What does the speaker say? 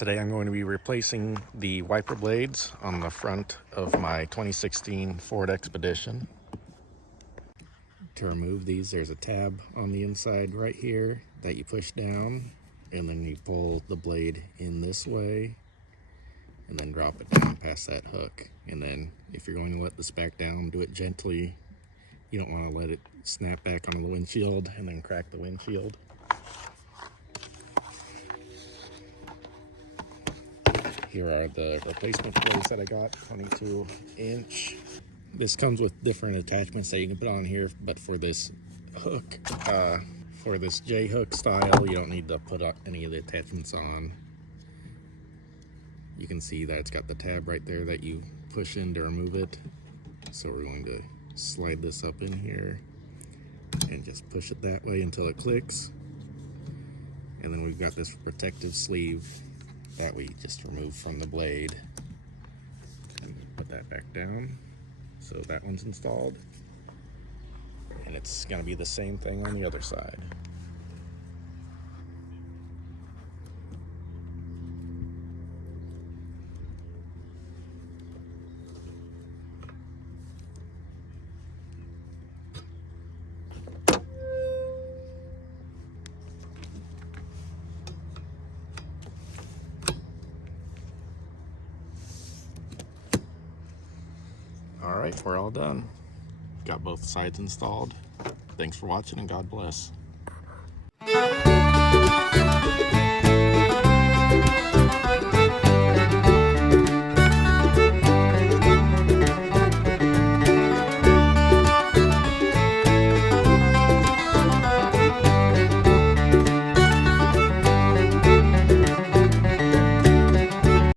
Today I'm going to be replacing the wiper blades on the front of my 2016 Ford Expedition. To remove these, there's a tab on the inside right here that you push down, and then you pull the blade in this way and then drop it down past that hook. And then if you're going to let this back down, do it gently. You don't want to let it snap back onto the windshield and then crack the windshield. Here are the replacement blades that I got, 22 inch. This comes with different attachments that you can put on here, but for this hook, for this J-hook style, you don't need to put any of the attachments on. You can see that it's got the tab right there that you push in to remove it. So we're going to slide this up in here and just push it that way until it clicks. And then we've got this protective sleeve that we just remove from the blade. And put that back down. So that one's installed. And it's gonna be the same thing on the other side. All right, we're all done. Got both sides installed. Thanks for watching and God bless.